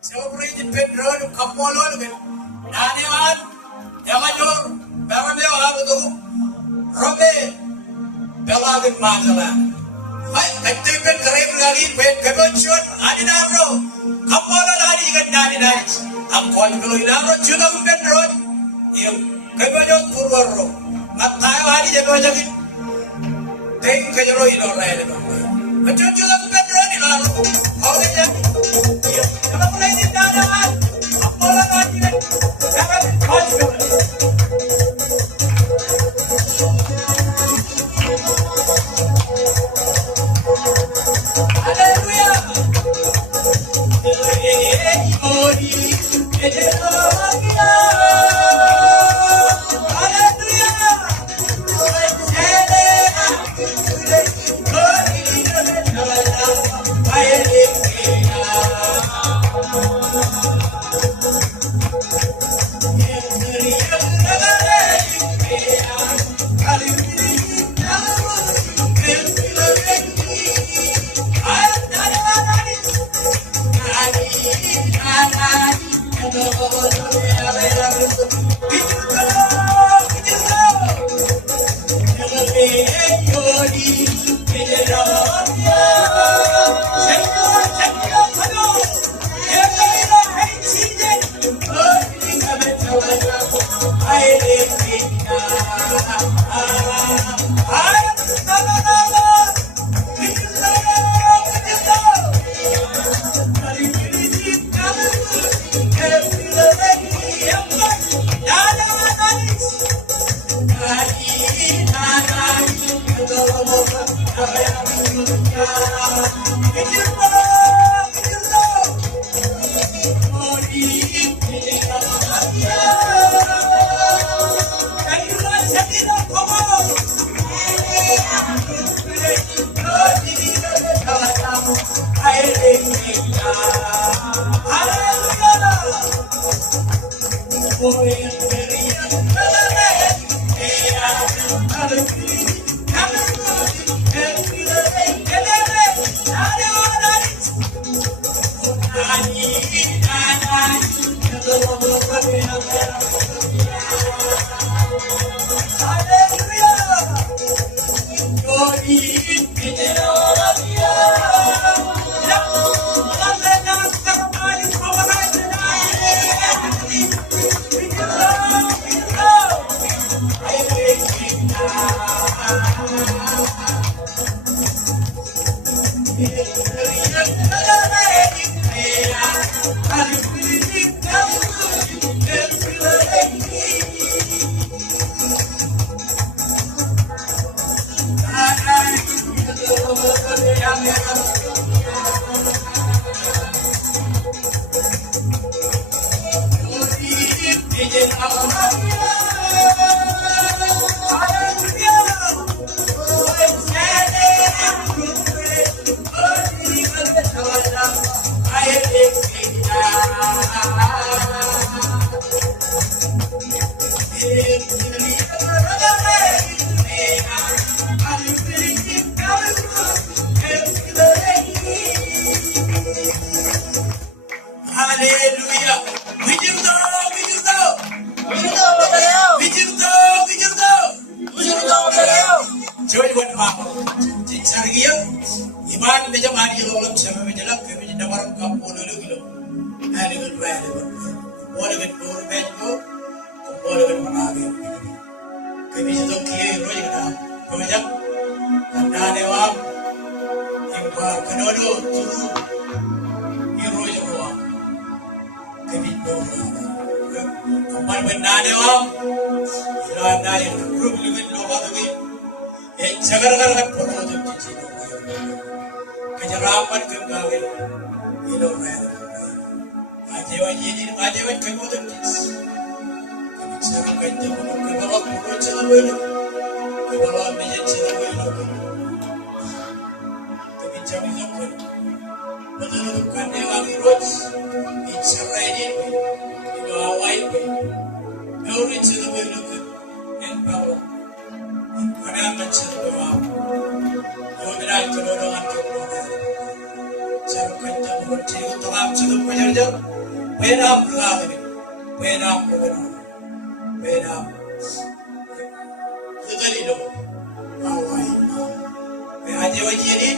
Celebrate Pedro, Capolo, Daniel, Yamayor, Barameo, Robe, Beloved Mazala. I think that Karabari, Pebachon, Adinaro, Capolo, Adigan, I'm calling Luinaro, Judah Pedro, you, Cabajo, Purvaro, Matayari, the Bajakin, take Pedro in Orlando. But you Judah Pedro in Arno, how they have celebrated Daniel, Apollo, Raja, when I'm laughing, when I'm Kudalino, Aje wajiri,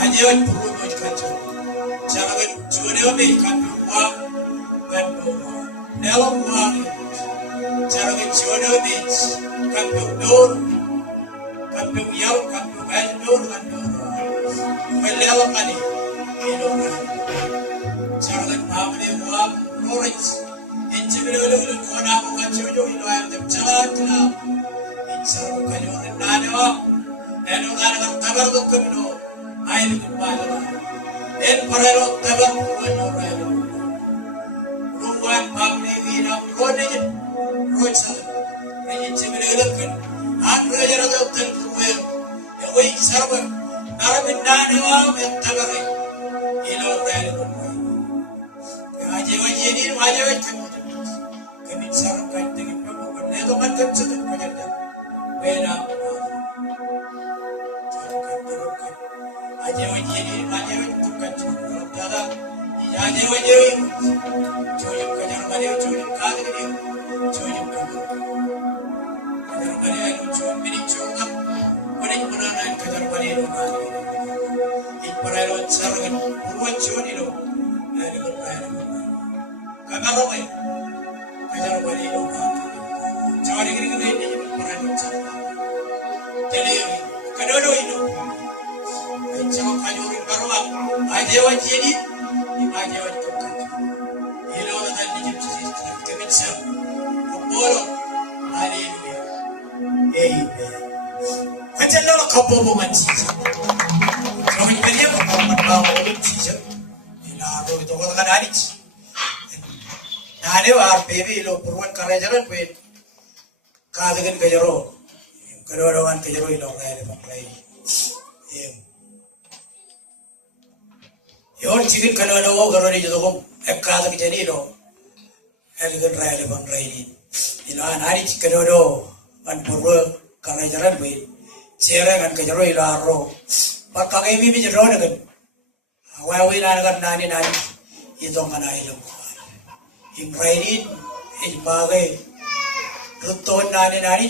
aje wajpuru wajkancho. Charagan chuneo me kanwa, kanwa. Nelo mwa, charagan chuneo me kanwa dor, kanwa yau, kanwa gan dor, kanwa. Melelo kani, ino kan. Charagan pamne mwa Lawrence. Inchimilo lo kona mwa chujo ino ayam jam chala. Incharo kanyo nanewa. Eno kana tabar dukkano ayin kumala en parero tabar kumano rayo ruwan pamne vina roneje rocha ne chimele lakkan andra jara dokter kuwe e wei sarba arabin nanewa me tabare ino rayo aje waje ni waje waje kemi sarba katte ke pamo ne to matkam chatu kajata bena aje waje tukkan chukku dada aje waje joyum kajar mare joyum kadri joyum kajar mare alu joyum mini chokam kone punana kajar mare ro kadri iparairo sargan urwan choni ro alu rairo kamaro mai kajar mare ro kadri chori giri giri ni iparairo sargan jadi kadodo ino Jangan kanyuri barulah aje wajini di aje wajibkan. Ilo dan dijemput kemisah. Kupolo, haleluya. Amen. Kacan lo kapo bumansi. Kalau ini dia mau bumansi. Ila ro itu kalau kan hari. Nane war baby lo purwan karajaran pun. Kazagan kajaro. Karawan kajaro ilo kaya pakai. Yon chicken kanalo garoni jodogom ekkada kijani no elgan raile ban raini ila nari chikanado an purwa kanai jaran be chere kan kajaro ila ro par kagai bi jero nagan wa wi na nagan nani idong kana ilo im raini il bagai rutton nani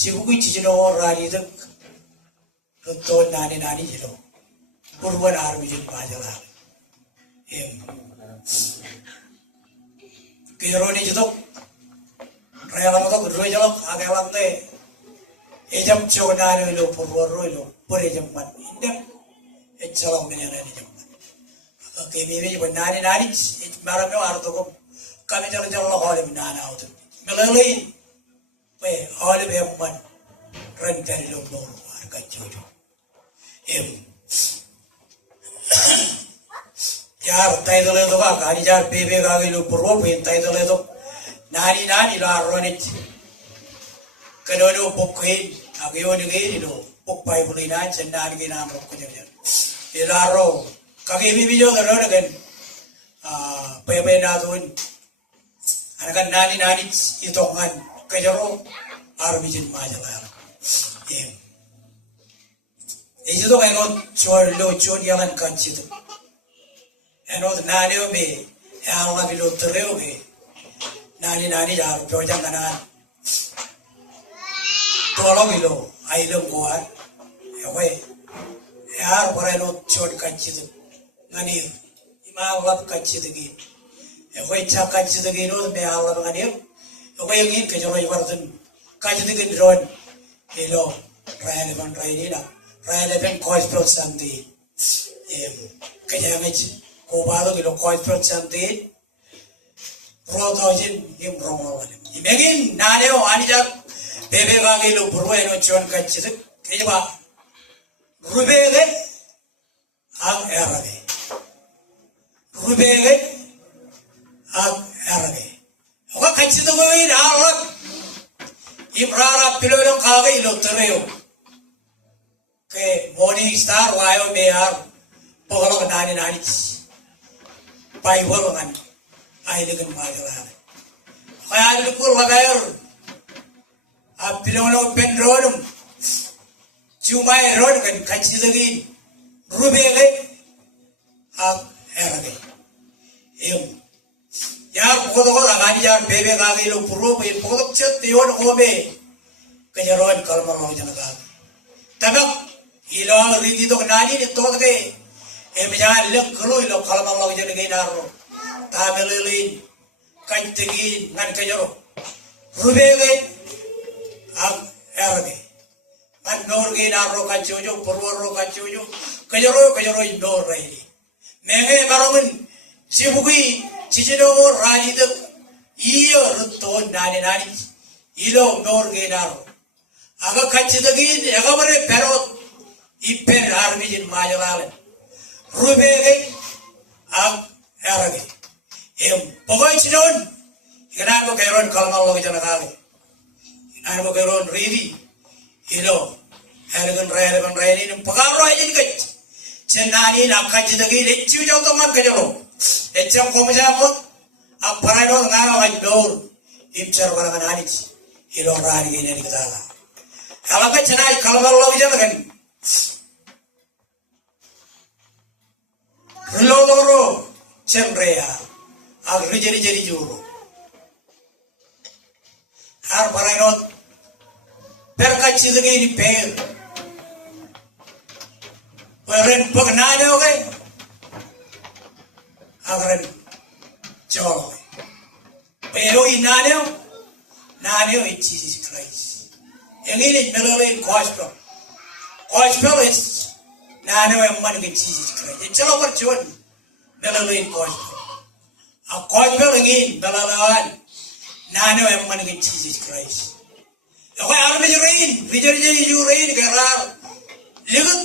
chibugi chijino rani dak rutton nani jero Purwan armijin majala. Kiro ni jutok. Raya lama tu kedua jalok agak lamte. Ejam cona ni lo purwan lo pure jamban. Indem ejalok ni ada ni jamban. Kami nani maram ni arto ko kami jalan hole nana auto. Melalui pe hole jamban rentari lo bor arka jojo. Yar taidole to ka gari jar bebe ga gelu purwo pen taidole to nani la ronit kadolo pokhin agyo ni ge no pokpai bulina chendan ge nam ro ko jer ilaro kage bi jo ro gen bebe na dun anakan nani itongan kajaro arbijin majala Ejito kay gon chon yalan kanchito. Eno nani obe yawa bilo tereo be. Nani jar projang kanan. Tolo bilo ailem kuat. Yawe yar poreno chon kanchito. Ngani ima awat kanchito gi. Yawe cha kanchito gi no be awat ngani. Yawe ngin ke joro ibarten kanchito gi dron. Elo raya ban raya na. Raya ben coach pro santi. Kaya ngaj ko balo kilo coach pro santi. Roto jin him rongo wale. Imagine nane o anija bebe gangi lo burwa eno chon kachit. Kaya ba rubege ang erage. Rubege ang erage. Oka kachit ko ini arot. Ibrara pilolong kage ilo tereo. Ke morning star wayo mear pogalo nani pai walo kan ai legan magala kaya lukur wagayor apilolo pendrodum cumai rod kan kachidagi rubege ak erage em yar podo agani yar bebe gagi lo puro be podo chet yon hobe kenyaron kalma lo janaga tabak ilong ridi to nani ni to ke em yar lek klo ilo kalma lo janaga naro tabelilin kantegi ngan kenyaro rubege ak erage an nor ge naro kachojo purworo kachojo kenyaro nor reini menge barongun sibugi Cicino rani de iyo ruto nani ilo nor ge naro aga kachidagi aga bare pero iper armijin majalale rubege ag erage em pogoy chinon igana ko kairon kalma lo jana kale igana ko kairon ridi ilo ergan rani nim pagaro ajin gach chenani na kachidagi lechu jaw to man kajalo ecam komjamot aparano ngama wajor imchar warangan anich ilo rani ge neni kala alaga chenai kalballo jana kan rilodoro chemrea ag rijeri juro har parano perkachidage ni per weren pagnane oge agren cholo pero inaneo is Jesus Christ engine melole gospel is naneo emman ge Jesus Christ chalo par chon melole gospel a gospel engine melalawan naneo emman ge Jesus Christ ako arme jurin rijeri jurin gerar ligut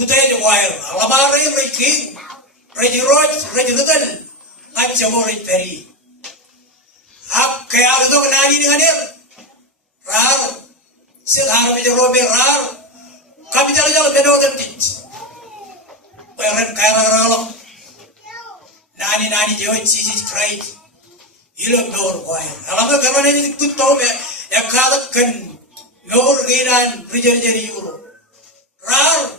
uday wire alamare riking Rejiroj, rejirudan, ngacamo rejperi. Ak kaya agdo nani ni ganir, rar, sidhar mejirobe rar, kapital jal bedodan tit. Peren kaya ralam, nani jawab Jesus Christ, ilok nor wire. Alam ka kaman ini kuto me, kadak kan nor ginan rejeri yuro. Rar,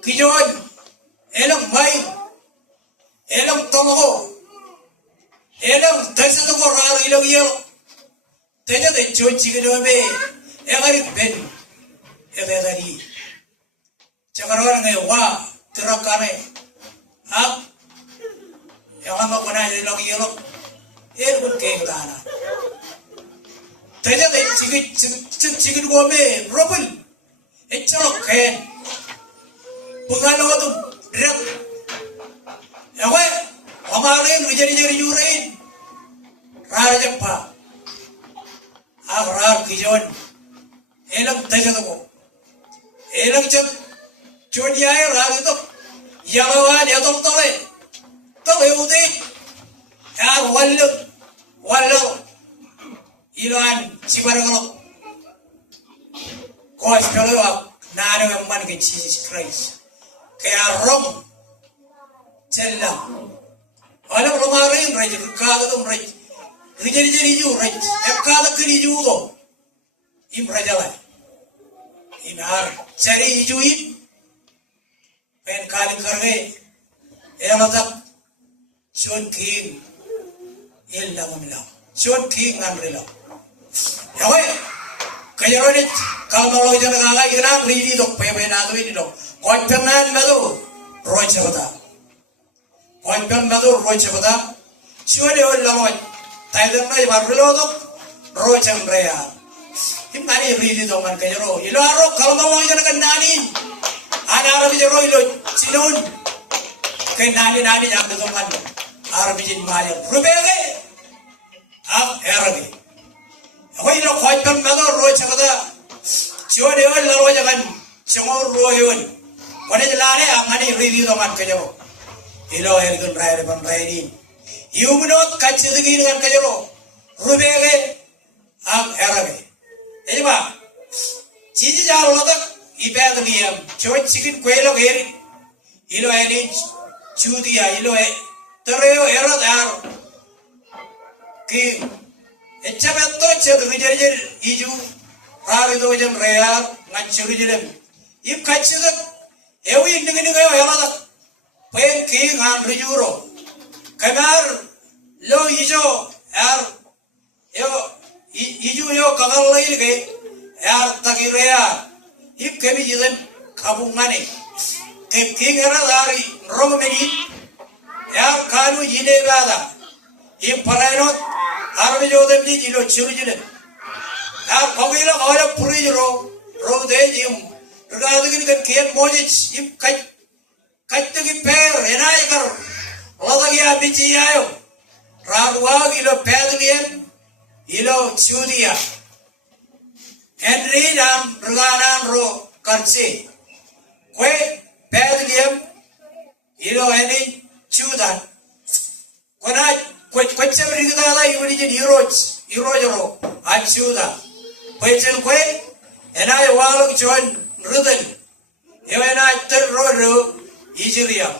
kijon, elang main. Elang tomo, elang terus tu korang ilang yel, terus tu cuci kena be, egari ben, egari. Jangan orang ni wah terakane, ah, yang apa pun ada ilang yel, pun keng dana. Terus tu cuci kena be, robel, ecok ken, pengalau tu rak. Ewe, amarin rijeri jurin, rar jempa, rar kijon, elang tejatuko, elang cep, cuniai rar itu, yalawan ya tole udah, yar walu, ilan sibarangalo, kau sekarang nado yang mana ke Jesus Christ, kayak Rom. Cella, alam romarin raja kada tu raja, rijeri ju raja, kada kiri ju go, im raja lah, inar cari ju im, pen kali kerge, elatak, Sean King, elang milam, Sean King ngamrilam, yawe, kaya orang kalau malu jangan ngagai kenapa ridi dok, pepe nado ini dok, kau pernah madu, roja bata. Konpen madur roche bada, siwade ollamoy, tayden nay barlo dok, roche mbreya. Imani ridi do man kayro, ilo aro kalma lo jana kan nanin, ada arabi jero ilo sinon, kay nani jam do man, arabi jin maya, rubege, erabi. Ako ilo konpen madur roche bada, siwade ollamo jagan, siwor royon, kone jelare amani ridi do man kayro. Ilo ergun rakyat bandai Iumunot kacidegi dengan kajero, rubege, erabe. Jadi pak, cici jauh lotak ibadah diam, coba cikin kue lo geri, ilo ini cudi ya, ilo tereo erat ar, ki, ecapet ced rijer iju, hari itu jam real, ngancuri jelem, ip kacidek, ewi ini kayo erat. pen king han rijuro kamar lo ijo iju yo kagal lail ge takirea ip kemi jidan kabungane ke king era dari romeni kanu jine bada ip parainot arme jodem ni jilo churujine pagila kaya purijiro rode jim rgadagin kan kian mojich ip kaitagi per enai kar ladagia bichi ayo radwa gilo pedlian ilo chudia Henry nam rganan ro karse kwe pedliam ilo eni chudan kona kwacha brigada da yuri irojro achuda kwechel kwe enai walok join rudel enai terro ijiria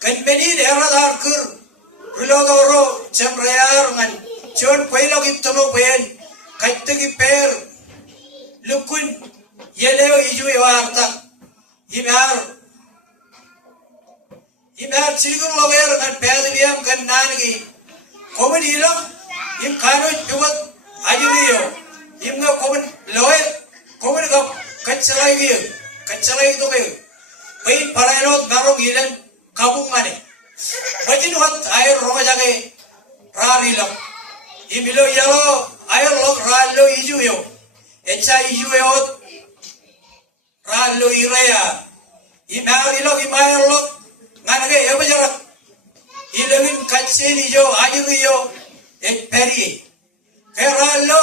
kan meni deradar kur rilodoro chamrayar ngan chon kwelo gitno pen kaitegi per lukun yeleo iju yawarta imar chigur loger kan pedviam kan nangi komedi lo im kano jugat ajuriyo imga komen loe komen ga kachalai to ke pai parainot garo gilen kabung mane bajin wat air roma jage rarilo imilo yalo air log ralo ijuyo echa ijuyo ralo iraya imaro imayo log nganage ebajarak ilewin kachin ijo ajuriyo ek peri keralo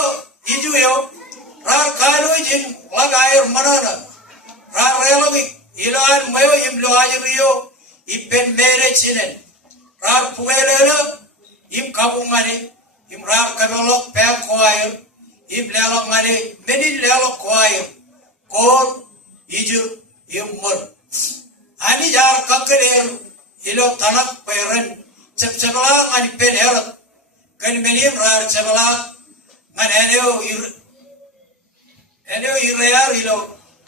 ijuyo rar kanu jin lagair manana rar relogi ilan mayo imlo ajuriyo ipen mere chinen rar pugelelo im kabungane im rar kabelok pem koair im lelok mane meni lelok koair kor ijur imur ani jar kakler ilo tanak peren cebcebla mani pen herot kan meni rar cebla man eneo irrear ilo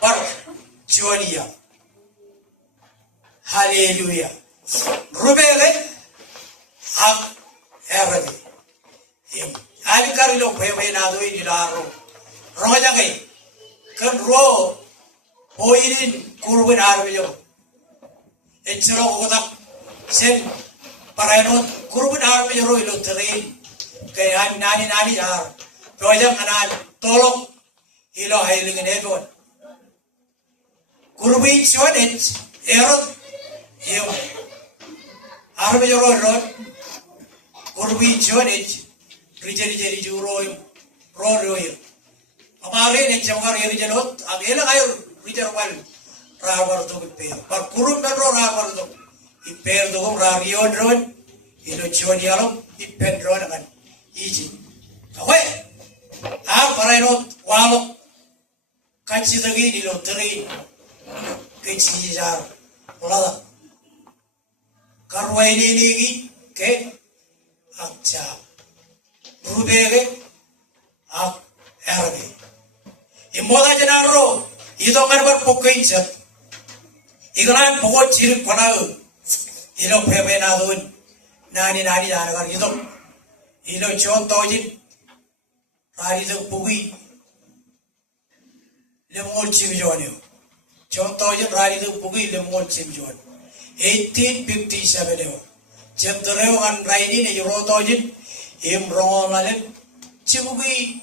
par chuania haleluya rubele ham erade ali karilo peme na do ilaro roja gai kan ro oirin kurbin arbejo echro goda sen paraino kurbin arbejo ro ilo terin kaya nani jar projang anan tolong ilo hailing nedon kurbin chonet erot yo arbejo ro kurbin chonet rijeri juroy roy amare ne jamgar yeri jelot agela ayo rijer wal rabar to pe par kurum ben ro rabar to iper do ragion ron ilo chon yalo ipen ron kan iji awe a paraino walo kachi dagi dilo teri kechi jar lada karwai ni gi ke acha rubege ak erbe imoda janaro idongan bar pokain sat igran pogo chir kona ilo pebe na dun nani janagar ilo chon tojin rari do pugi lemol chim jonyo chon tojin rari do pugi lemol chim jon 1857 jam doreo an raini ne yoro tojin im rongalin chibugi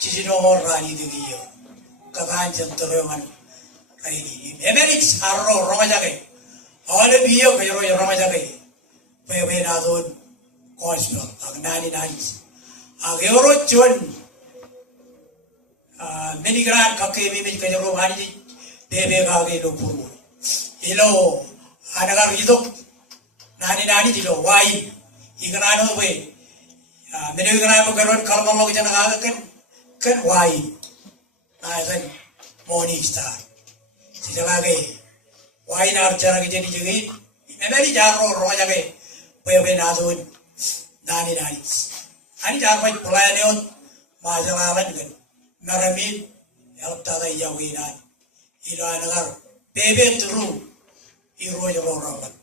chijino rani digiyo kagan jam doreo an raini emerich arro romajage ole biyo kayro romajage pebe na don kosno agnani agero chon many grand kakemi mit kayro hani bebe gage lo puru ilo anagar idok nani dilo wai igrano we many grand garon kalmalo jana kan wai na morning star sijage wai na archana ke jeni jegi emeri jarro rojage bebe na don nani ani jar pai pulaneon majalalan gan naramin eltada yawinan ilo anagar bebe tru iro jalo rabat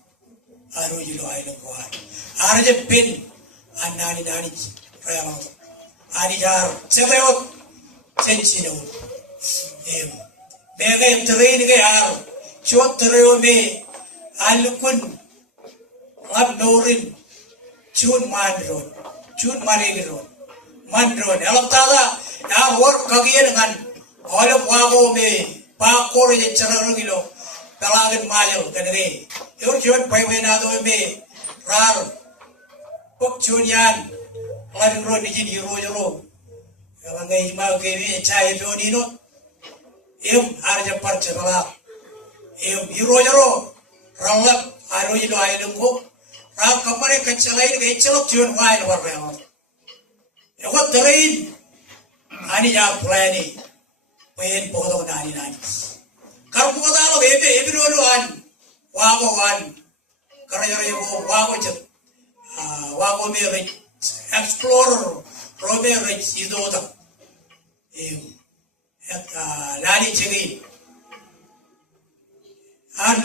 arujulo ailo kuat. Arje pin anani nani relo. Ani jar sebeo senchino. Bega imtrein ke ar chot treo me alukun ngap norin chun manigron mandron alam tada ya work kagian dengan oleh wago me pa kore je chararugilo talagan mayo kanere yor chon paiwenado me rar pok chunyan ladro dijin yuro kalau ngai mau ke me chai donino arja parcha bala yuro ralap aroilo ailungo ram kamare kachalai ke chalok chun wai no barreo ewa terain ani ja plani pen podo nani karbu dalo ebe rolo an wago karayore wago chat wago me re explorer robe re idoda lani chegi ar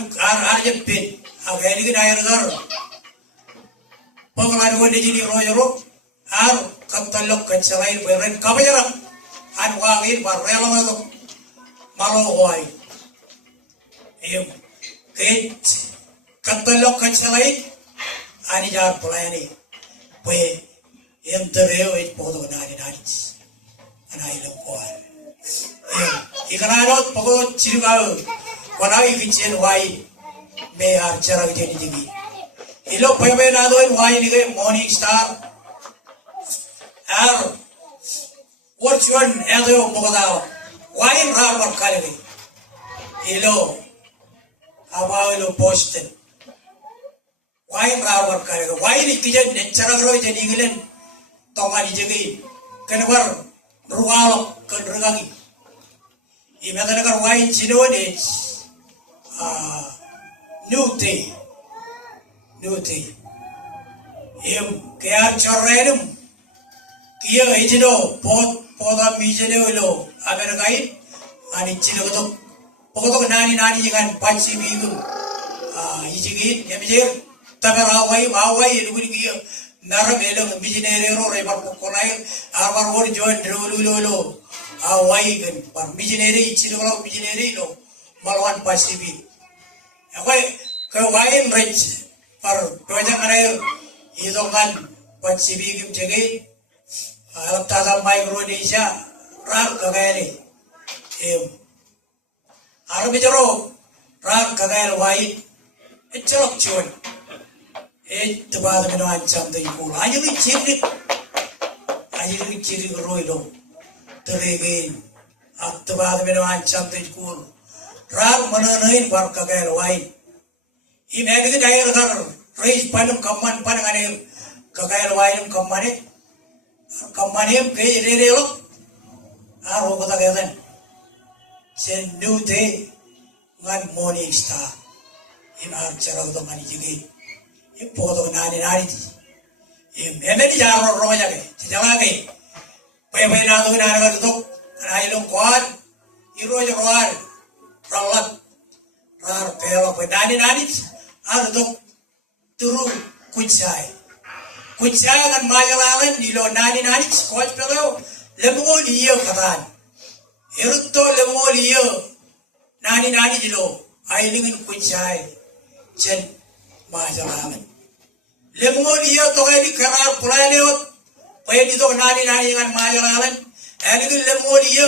pen agani ga ayar paglaru wadi jini royoro ar katalok kachalai beren kabayara an wagi barrelo malo hoai ke katalok kachalai ani jar plani pe entereo it podo nani anai lo koai ikanano pogo chirugao wanai kichen wai me ar charag jeni jigi ilo pepe nado in wai ni morning star ar worchuan edo mogadao wai rar war kale ilo abaw ilo posten wai rar war kale wai ni kijen ne charag ro jeni gilen tongani jegi kenwar ruwalo kenrugagi imagana kar wai chino ne Nuti kaya chorrenum kia ijino poda mijene ulo Amerikai ani chino to nani jangan panci bigu ijigi yemjer tabara iluguni kia naram elong mijene rero rebar pokonai arbar wor join drululo awai kan par mijene re chino mijene lo malwan panci bi akwai ke wain rich par doja kanair idongan pansibi kim jege alam tada micronesia rar kagaire arbijaro rar kagaire wain echolok chuan tebad meno ancam dei ko ajuri chiri roilo terege tebad meno ancam dei ko rar mananain par kagaire wain imagine dair gar raise panum kamman panangane kagail wailum kammane ke rerelo aro kota gadan sen new day ngan morning star in ar charau do mani jigi ipodo nani emeni jaro roja ke jala ke pe na do na gar do ailum kwar iroja kwar ralat rar pelo pe nani ardo turu kucai kan majalangan dilo nani coach pelo lemol iyo katan erutto lemol iyo nani dilo ailingin kucai chen majalangan lemol iyo to kali karar pulaneot pedi to nani kan majalangan ailingin lemol iyo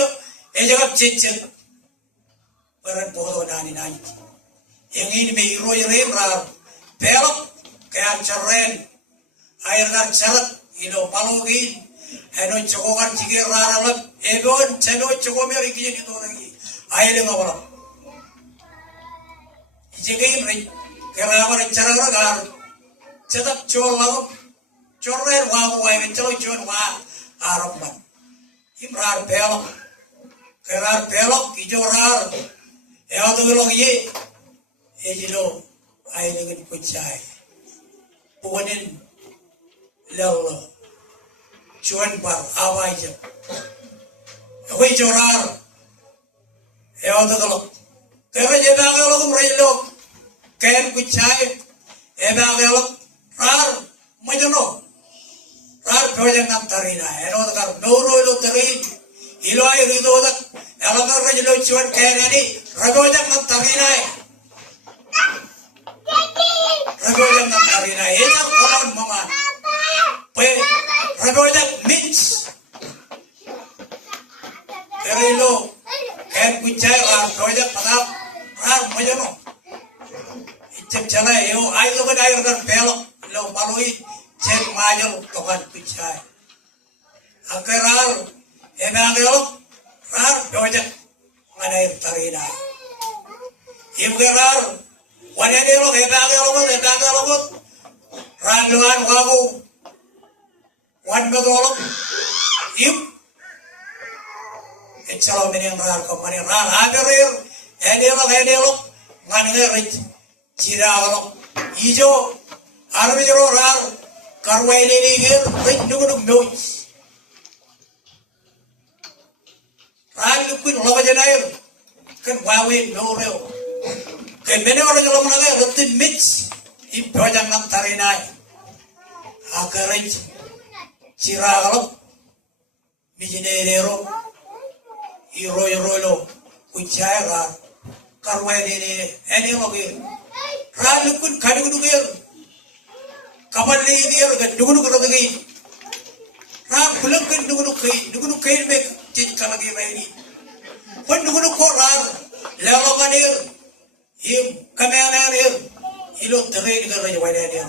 ejagap chechen peran podo nani yang ini meiroi rar pelok kayak ceren air gar ceret ino palogin eno cokokan jige raralam egon ceno cokomer ikijen itu lagi air ngawala jige ini kerabar cara gar cetak colang corer wawu air celo con wa aromban imrar pelok kerar pelok ijorar eo tuh lagi ejilo ay dengan kucai puanin lelo cuan bar awai jam awai jorar eo to kalau kaya jeda kalau kumrelo kayan kucai eba gelok rar majono rar proyek nam tarina eno kar noro lo tarin ilo ay rido dak elakar rajlo chuan kenani ragojak nam tarina ragojak nam tarina ena koran mama pe ragojak means kerilo ken kucai rar ragojak padap rar majono icem chala yo ay lo kan ay kan pelo lo paloi cek majal tokan kucai akerar emangelo rar ragojak nganai tarina imgerar wanedelo emangelo ran luan wagu wan bedolok im ecalo meneng rar ko mane rar agerir enelo nganai rit ciralo ijo arbijro rar karwaini ni gir rit nuguduk noi ran lukun lobajenair kan wawe no reo kan mene orang jalan mana rutin mix ibu jangan tarinai agerit ciralo bijinero iro kucai rar karwaini ni enelo gir ran lukun kaduguduk gir kapan ni dia kan duguduk rogi ran pulang kan duguduk kai me cik kalagi ini pun duguduk korar lelamanir im kameanir ilo terei kan raja wajahnya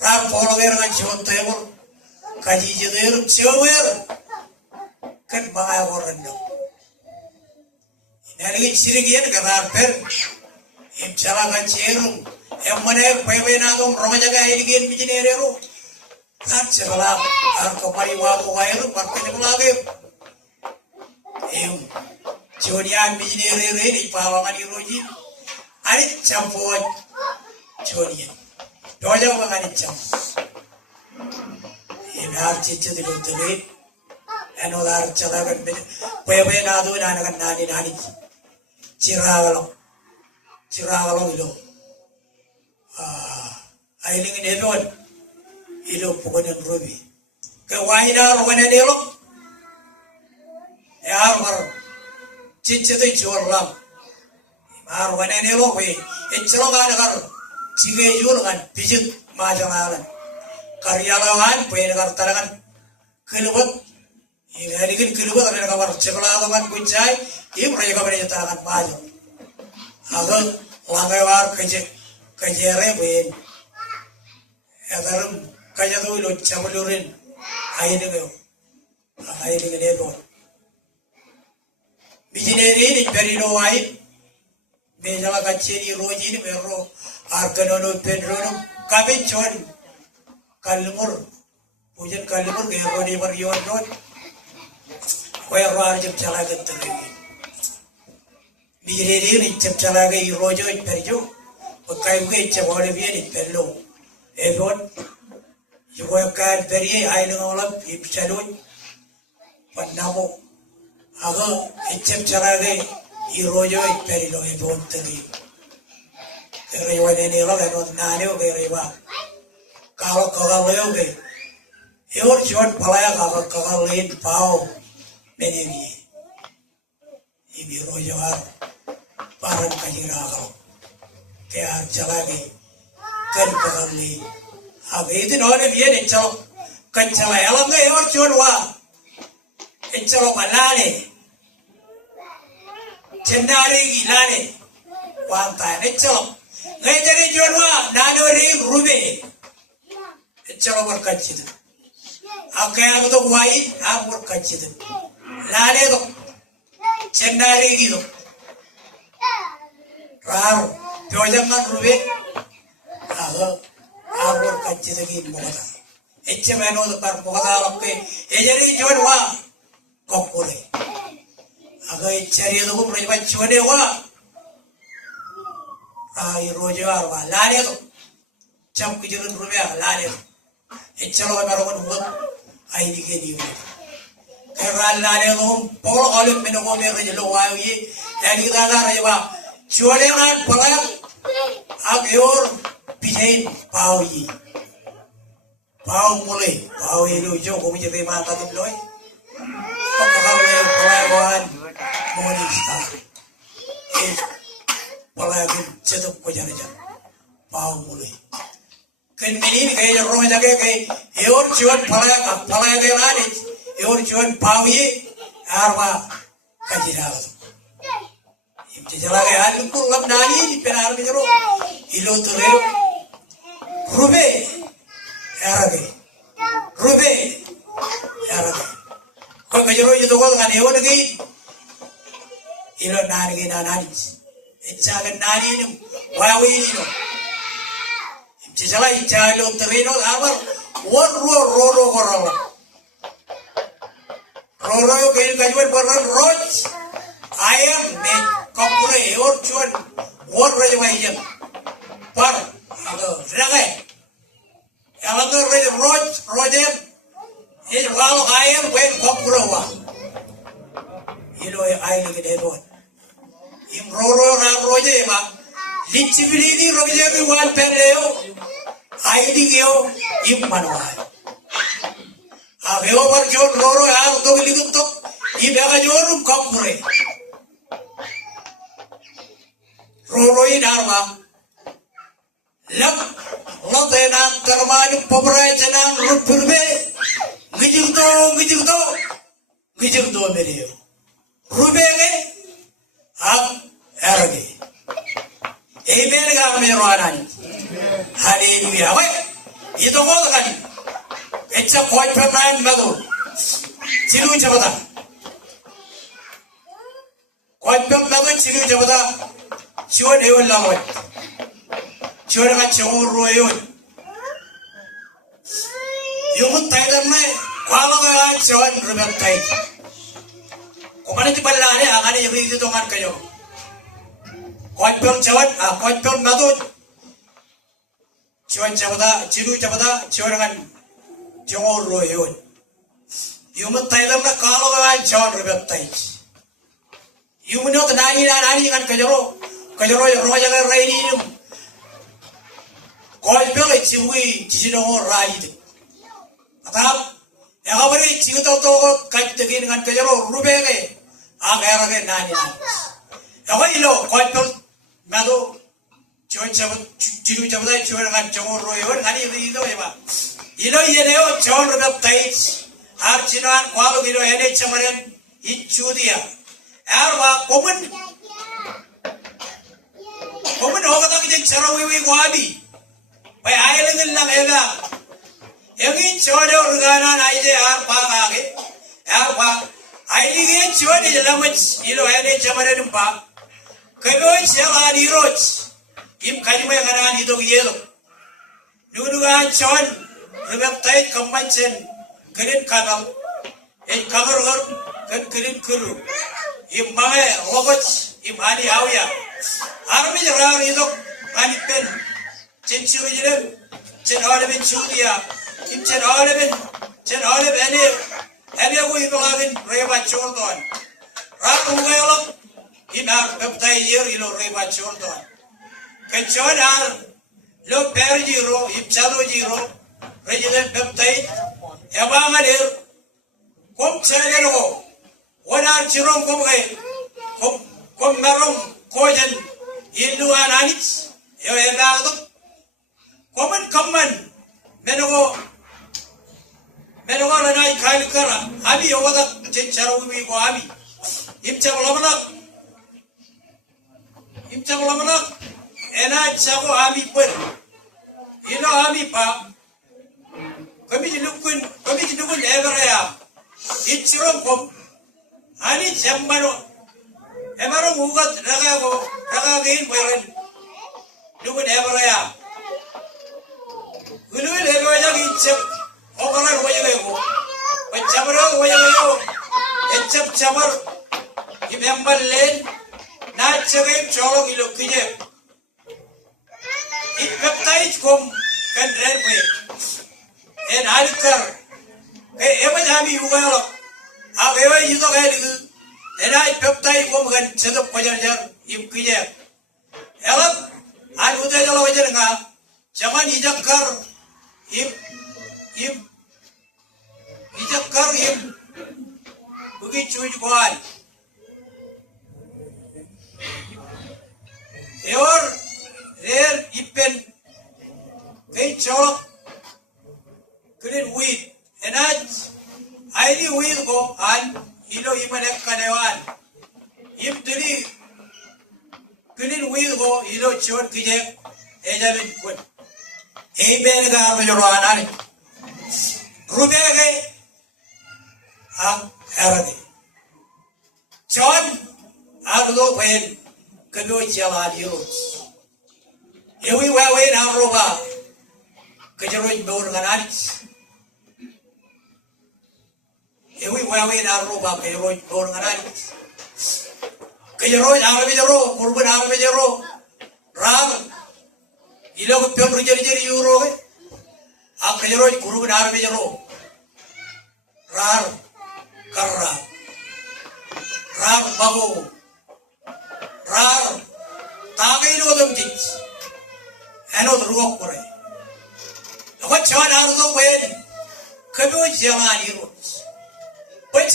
ran pologer kan cium tebur kaji jeder ciumer kan bahaya orang dong ini lagi cirigian kan ran per im cala kan cirum em mana pewe nadong roma jaga ini gian bijinero kan sebelah arko pari wabu kairu parkenya lagi em jodian bijinero ini pawangan iroji ani campur jodian doja wangan cam em har cicu di luturi enolar cala kan pewe nadu nanakan nani ciragalo ilo ailing nebon ilo pokoknya rubi ke wahida rowana delo ya mar cince de jorlam mar wana delo we enchlo ga nagar cige jur kan bijit majangalan karyalawan punya nagar tarangan kelubut ini hadikin kelubut ada nagar cekla dengan kuncai im mereka pada tarangan maju agar langgar kejere ben adarum kajatu lo chamulurin aine go bijineri ni perino wai bejala kacheri roji ni mero arkanono pedrono kabinchon kalmur pujan kalmur gero ni marion don koyar jam chala gantri bijineri ni jam chala ga rojo perjo pakai gue cebole vieni perlo ebon yugo kan peri aile ngolam ipchalun panamo aga echem charage irojo perilo ebon tadi rewa ne lo no nane o rewa kalau ge eor jon palaya kalau lein pau menini ibi rojo ar paran kajirago kaya jalagi kan kagali abe itu nore bien enchalo kan chala elam ga eor chon wa enchalo malane chendari gilane wanta enchalo ngai jari chon wa nanori rube enchalo war kachid akaya to wai amur kachid lale do chendari gido raro Jojangan rube, agor kacci lagi mogada. Ecce meno to par mogada lokke. Ejari jodwa kokore. Aga ecchari to ko reba chode wa. Ai rojo arwa lale to. Cham kujurun rube lale to. Echchalo mero ko ngot ai dige di. Kera lale to polo olim meno ko mero jelo wa yi. Yani da reba chode ran pala agior bijain paui pau mulai pau itu jo kau menjadi mata tu loy pakal le pelayan monista pelayan cetuk ko jana jana pau mulai kan menin kaya roh jaga kaya eor cuan pelayan kaya lari eor cuan paui arwa kajiral jala kaya anu kulap nani di penar bijaro ilo turel rube arabe rube arabe ko bijaro itu ko ngane ewo lagi ilo nani nani echaga nani no wawi no jala ilo turelo abar won ro korala ro kaya kajuan beran roj ayam me kapure or chuan or raja wajan par ado ragai alaga raja rojem ये वालों ayam way kapure wa ilo ay lagi dewan im ro roje ma lichibili ni roje bi wan pedeo ay di geo im manwa aveo par chot ro yaar to ligu to I bega jorum kapure Roroi narwa lam lodenan termaju pabrai jenang rupurbe gijirdo meriyo rubege am erge amen ga mero anani hallelujah wai itu kok kali echa koi pernah madu cilu jabata koi pernah cilu jabata Cuan hewan lawan, cuan kan cewur royon. Yung Thailand na, kalau kan cuan rubber Thai. Kung di balane, ang yung dito kan kayo. Kuatpong cuan, kuatpong madun. Cuan jabata, cilu jabata, cuan kan cewur royon. Yung Thailand na, kalau kan cuan rubber Thai. Yung menurut nani kan kayo. Kajaro roja ga raini num koi pele chiwi jino raid atap ega bari chigto to kaj tegin kan kajaro rubege agara ge nani ega ilo koi pel mado chon chab jiru jabda chon kan chon royo ngani ilo eba ilo yeneo chon rubab tais har chinan kwalo gilo ene chamaren ichudia arwa komun Komun hoga tak jen cara wewe wabi, pai ayat ngelang ega, yang ini cewek organa naide apa kage, apa, ayat ini cewek di dalam ilo ayat jamane numpa, kau cewek di roj, im kaji mai kanan itu yelo, nudugan cewek rebab tay kemancen, keren kadang, kagar kan keren kuru, im mae rogot, im ani awya. Army jarar itu ani pen cincin jiran cin awal ben chudia im cin awal ben ane aku itu lagi reba chordon ratu gayolok inar beptai yer ilo reba chordon kecuali lo per jiro im chalo jiro rejilen beptai emang ada kom cene lo wanar cirong kom gay kom merong kojan Indo ananit yo endaado komen menogo la nai khail kara abi yoga chencharo wi ko abi imcha bolamana ena chago abi per ino abi pa kami dukun everya ichirom kom ani jambano emaro mugat raga gain boyren dukun everya gulu lego jagi chep ogalar wajego pachamaro wajego echap chamar ibembal len na chage cholo kilo kije it peptide kom kan red way en alkar ema jami ugalo abewa yuto gaidu en ay peptide kom kan chedo pajar jar im kije elap ay ude jalo wajenga Jangan ijakar im ijakar im bugi cuy kuan. Eor rer ipen kay cholok green wheat enaj aili wheat go an ilo imanek kanewan im diri green wheat go ilo chon kijek ejabin kun ei belga armejoro anani rubege ang erade chon ardo pen kado chala dirot ewi wawe na roba kejero bor ganani ewi wawe na roba kejero bor ganani kejero arabe jero purban arabe jero ram ilo ko pem jeri euro a kejero kurban arabe jero rar karra rar babu rar tagay no dum tit ano ruok pore ako chawan ardo wen kabo jamani ro pen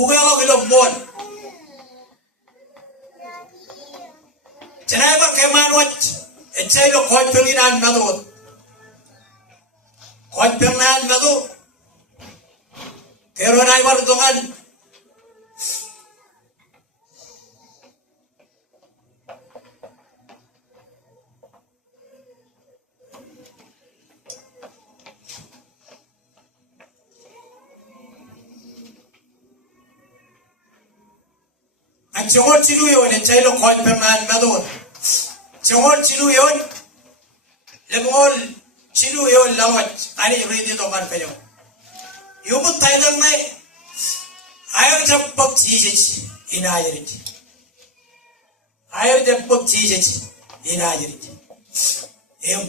ugalo ilo mon Jangan keman wat ensai lo koi penginan madu koi penginan madu teronai war dongan Jangan cilu yon ensai lo koi penginan madu jangan cilu yon lemol cilu yon lawat ani ridi dongan kayo Yumun taydar ne ayar jappok chijech inayirit ayar jappok chijech inayirit em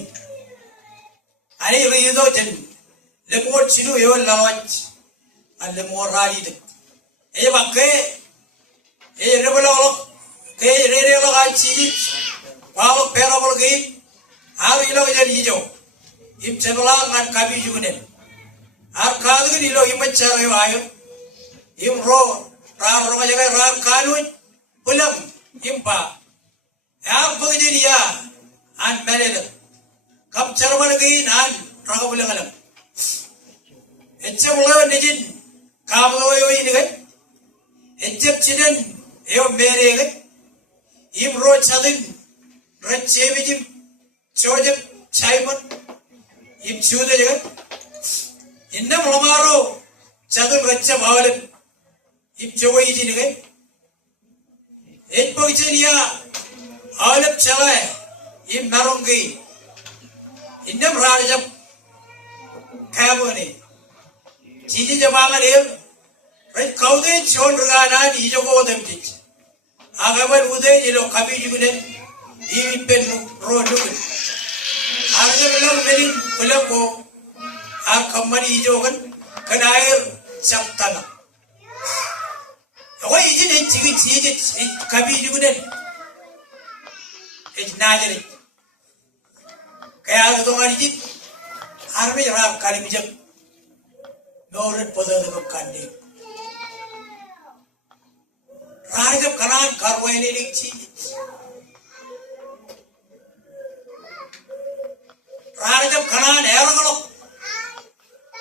ani rido jen lemor chilu yo lawach al lemor rali de e bakke e rebolo ke re lo ga chijech pawo perabol gi ar ilo jen hijo im chenola ngan kabi jugune ar kaadugin ilo imachara yo ayo im ro rar ro jaga rar kanun pulam impa ya bugdiya an melele kam charman gi nan raga bulangalam etche bulo nijin kamlo yo ini ga etche chinen yo mere ga im ro chadin rache bijim chojam chaimon im chude jaga Inna mulamaro chadun racha bawalen ip jogo iji nige et pogcheniya awalep chala im narongi innam rajam khabone chiji jabama lev rai kaude chon rgana ni jogo demti agabar ude jilo kabi jugune I pen ro lugun arga belam melin belam ko a company jogan kanair chaptana ko ijin chigi chiji kabi jugunen ej najari kaya to ngani jit arme rap kali bijak noret poda ko kandi rajab kanan karwaini lik chiji rajab kanan eragalo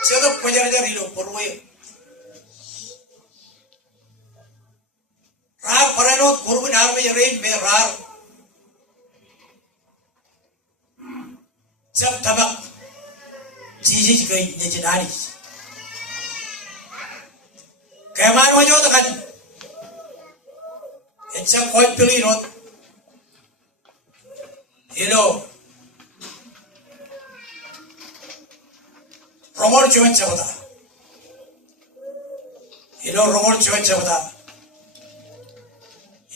Saya penjara hilo porwe. Rar paranot kurun arme jarein me rar. Jab tabak चीजें गई निजनारी keman wajo tekan etsa koi pili not ilo romor cuman cabata ilo romor cuman cabata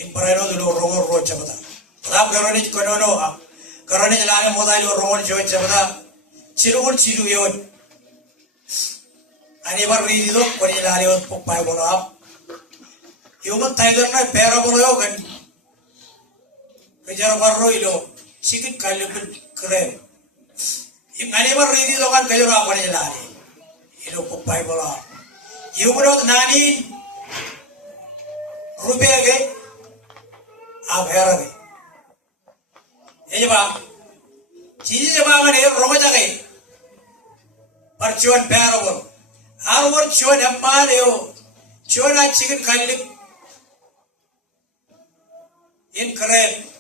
imparero dulu romor ro cabata tab garone konono garone jalane modal ilo romor cuman cabata cirul ciru yon ani bar rido kori jalane on popai bolo ap human tiger na pera bolo yo kan Rejar warro ilo sikit kalibin keren. Imane mar ridi dokan kajoro apa ni lari. Ilo pupai bola. Iu berot nani rupiah ke akhirnya ke. Ini apa? Cici apa mana roba jaga. Percuan perabot. Arwar cuan apa leo? Cuan acikin kalib. In keren.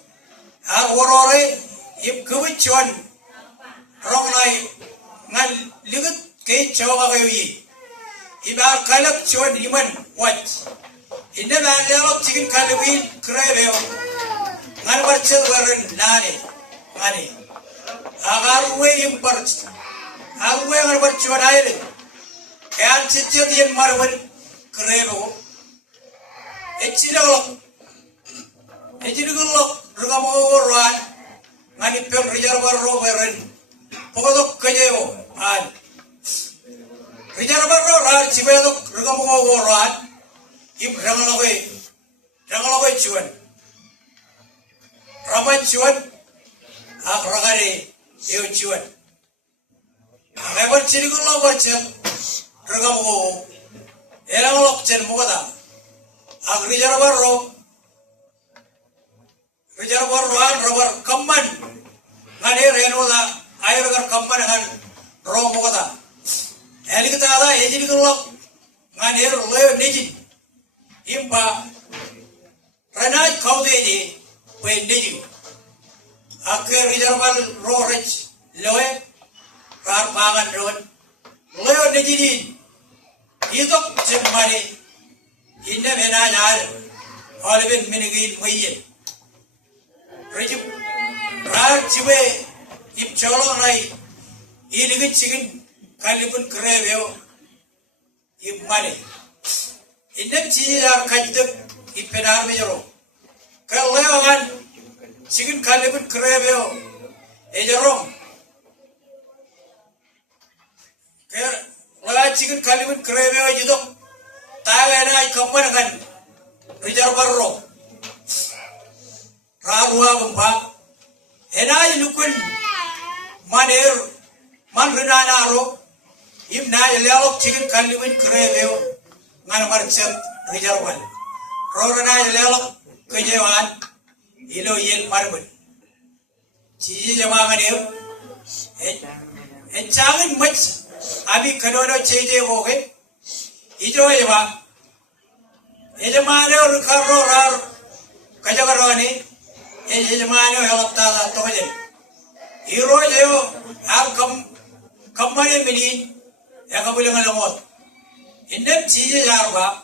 Arwar ore ip kebut cuan. Rong nai ngan ligut ke coba kayu. Ibar kalak cuan iman wat. Inna nalelok cikin kalibin keren leo. Ngan percel beren nane. Nane. Agar we impar. Aku yang ada berjuang air, kan cicit yang marwar kerero, ecilok, rukamu orang, ngani pun rijar baru beren, pokok kerjeo, rijar baru orang cibadok rukamu orang, im jangan lagi cuan, ramai cuan, ak ragare, eu cuan. Lepas cirikul lo bercem, regamu, elang lo cen muka agri jarabar ro, an robar kamban, ngane reno da, air agar kamban kan ro muka elik kita ada, cirikul lo, ngane lo nejin, impa, renai kau deji, pen nejin, akhir jarabar ro rich, loe. Kar pangan ron, leo nejidin, idok cemari, inna bena jar, oleh menegin muiye, rejip, rar cibe, ip colong rai, iligit cikin kalipun kereweo, ip mane, inna cijar kajituk, ip penar mejoro, kalau leo kan cikin kalipun kereweo, ejarong. Kalau cikin kalibun kerebe aja dong, tahu enak kapan kan, rijar baru, rawa bumpa, enak lukun, manir, man renana ro, imna jalok cikin kalibun kerebe, ngan marcet rijar wan, ro renana jalok kejewan, ilo yen marbun, cici jamaah manir, jangan macam Abi kanono ceje boke, ijo eba, ejamane or karo rar, kajagaroni, ejamane help tada toje. Hero jeo, am kamare mini, yakabulang alamot. Indem ceje jarba,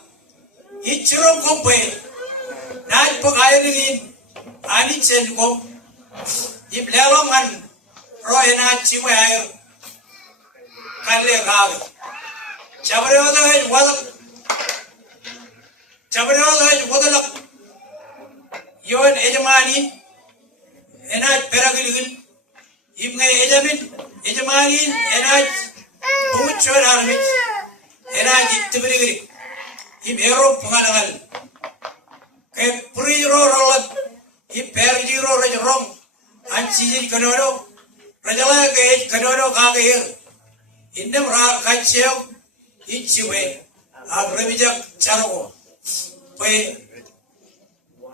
ichirom kompe, naj pagayalin, ani chen kom, iblelongan, roena chimayer. Kalle gawe, cabriodo hai wadalak, yon ejamani, enaj peragilgil, imngai ejamani, enaj punguchon armit, enaj ittibirigil, im ero pungalangal, kay puriro rolat, im perjiro rajrong, anchiji kanono, rajala kay kanono kagir. Indem rar kacau, ichiwe, agremijak caro, pe,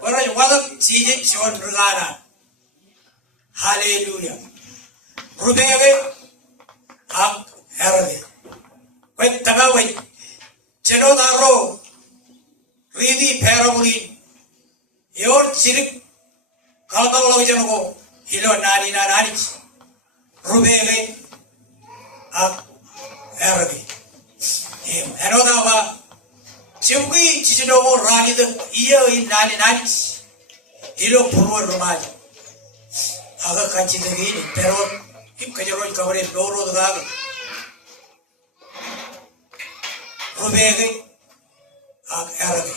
orang wadak cije cuan bergana, haleluya, rubege, ak erge, pe tagawe, cero daro, ridi peramulin, yor cirik, kalau lagi janogo, hilo nani, rubege, ak erge, eroda ba, ciuki cicinomo rani de iya in nani, hilo purwar rumaj, aga kanci degi pero kim kajaroi kawre doro daga, rubege, ak erge,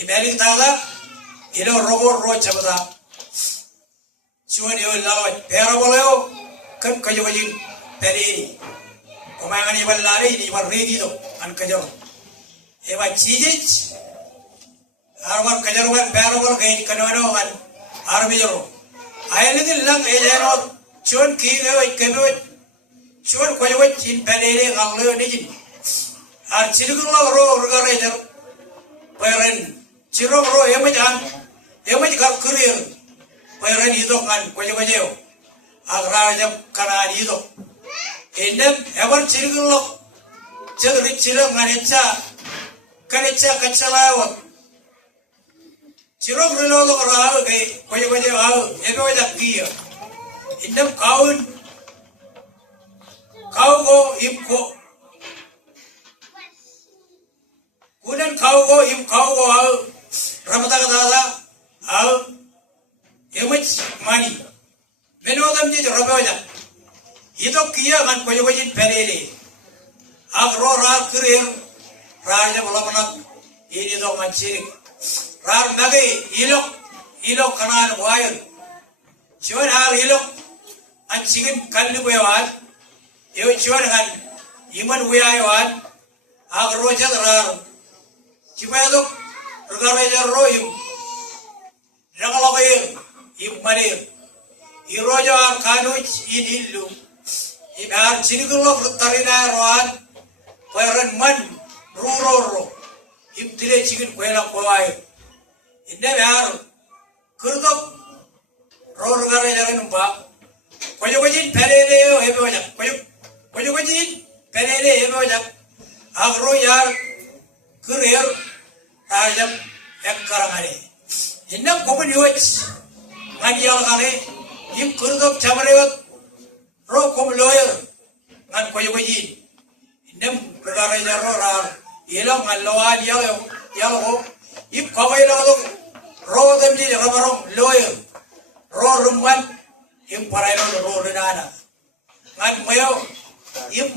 imelik daga, hilo rogo cabada, cuman yo lawat pero boleh kan kajojin Peri, Kumayan ni balari ni marridi do an kajaro. Eba chijij, arwar kajaruan berwar gay kanwano an armijero ayelin lang ejeno chon ki kebe chon koyo chin pelele ngalo nijin ar chirgulo ro urgare jar peren chiro ro emaj kar kurir peren ido kan koyo koyo agra jab kana ido endem ever chirgulo chadri chiro nganecha kanecha kachalawat chiro rilo lo raw ke koyo koyo aw ego jakkiya endem kaun kau go imko kunan kau go aw ramata kada aw emaj mani menodam je rabaja ido kiya kan koyo koyo pelele agro rar kurir raja bolapana ini do manciri rar nage ilok kanan wayar cuman har ilok ancingin kalli boyawan yo cuman kan iman wayawan agro jadrar cimayadok regara jarro ragaloir manir irojo ar kanuj illu ibar cirigulo tarina roan pairan man ruro imtile chikin koela koai inne yar kurdo ror gare jaran ba koyo kojin pelele hebe wajak koyo kojin pelele hebe wajak agro yar kurir rajam ekkarangare inna komun yoch ngadial kare im kurdo chamarewat ro kom lawyer ngan koyo kojin nem regara jarro rar ilang alwan yalo ip kawai lo ro dem ji ramarong lawyer ro rumban im parai ro renana ngan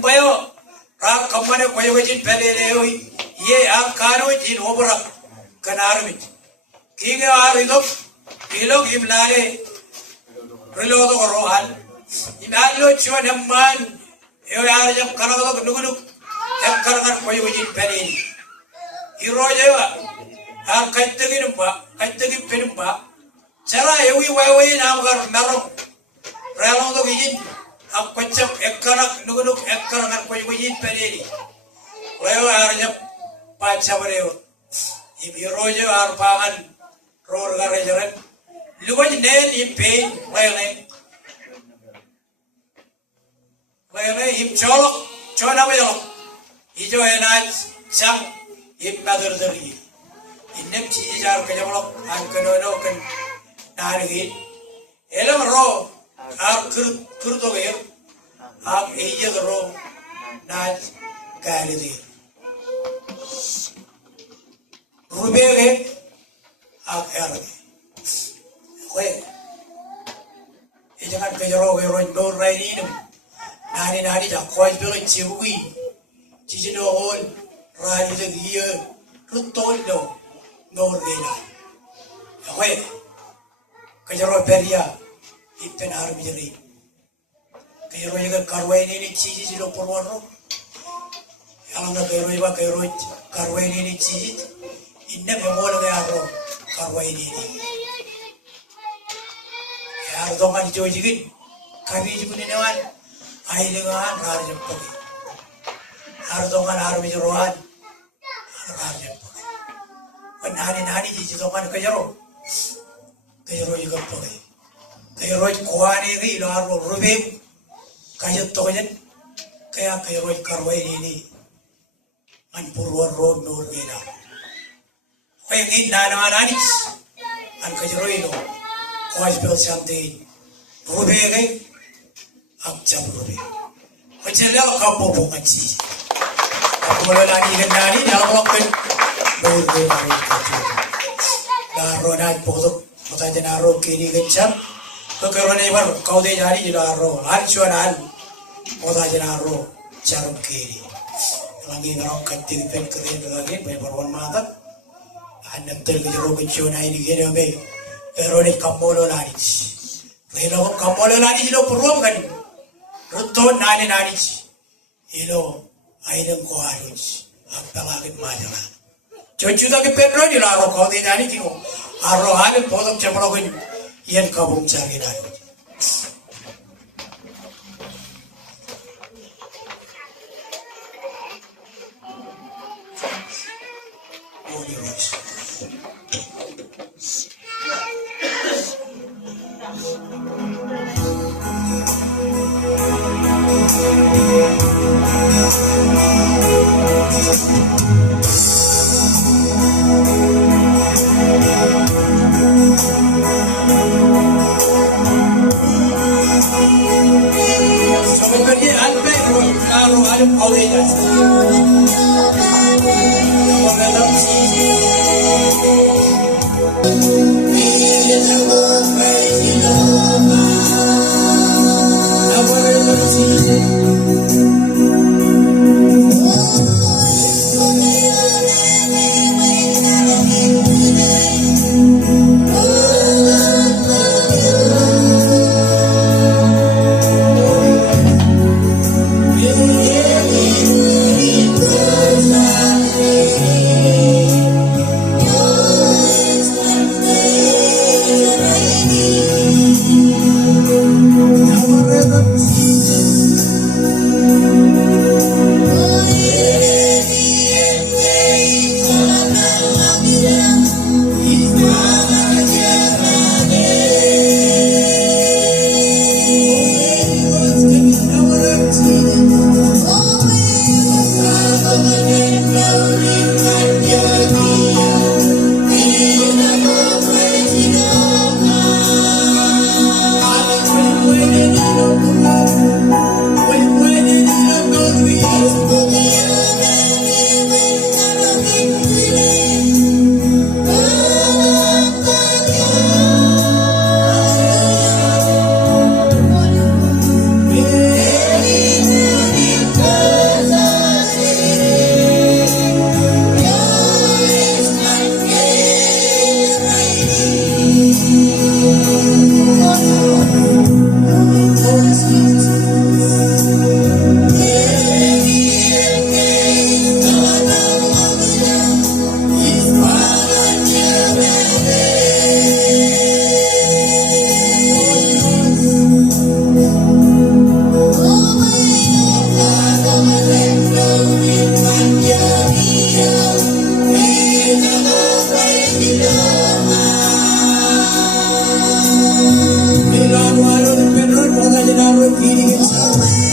mayo ra kamane koyo jin pelele ye ang kano jin obra kanarmi kinga arilok ilok imlare relo to rohan inalo chuan man yo yar jam karagalo nuguluk ekkarangan koyo jin pelele iro jewa ang kaitegi penumba cara ewi wae namgar merong relong to gijin ang kocap ekkarak nuguluk ekkarangan koyo jin pelele wae arjam pachabareo iro jewa ar pangan ror gare jaran luwaj nen impe wae im cholok chona bayok ijo enaj sang im madurdari innem chijar kajamlok an kanono kan nargi elam ro ar kurdo ger ak eje ro naj kalidi rubege ak erge we ejangan kajaro ro do raidinum nari ja khoi belo chiwi chijino hol rani de giye rutol do nor gela we kajaro beria ipen arbiri kajaro yega karwai ni chiji jilo porwaro alanga kajaro karwai ni chiji inna memol ga aro karwai ni yar dongan jojigin kabi jibuni newan ailengan rajam pagi har dongan armi rohan rajam pagi nani ji dongan kajaro juga pagi kajaro kuani ri lo arbo rubem kajat tojen kajaro karwai ini an purwar road nor gela kaya ngin nani an kajaro ino kuas bel samte rubege akjam rube macam kapo bukan sih aku lagi kenali dalam waktu baru daronat bodoh kota jenaro kini kencam kekeruan ibar kau deh jadi jenaro hancuran kota jenaro jarum kiri lagi ngerok ketik pen keren lagi berwarna mata anak terjero kencuna ini gini be kekeruan kamolo lagi kalau kamolo lagi jilo peruam kan ruton nani ilo aidem ko aruj apalagi majala cucu tak pedro di laro kau di nani kino arro hal podok ceplo kan yen kabum jagina Holy Ghost. Sebenarnya alpe kalau ada awedas. Pedro,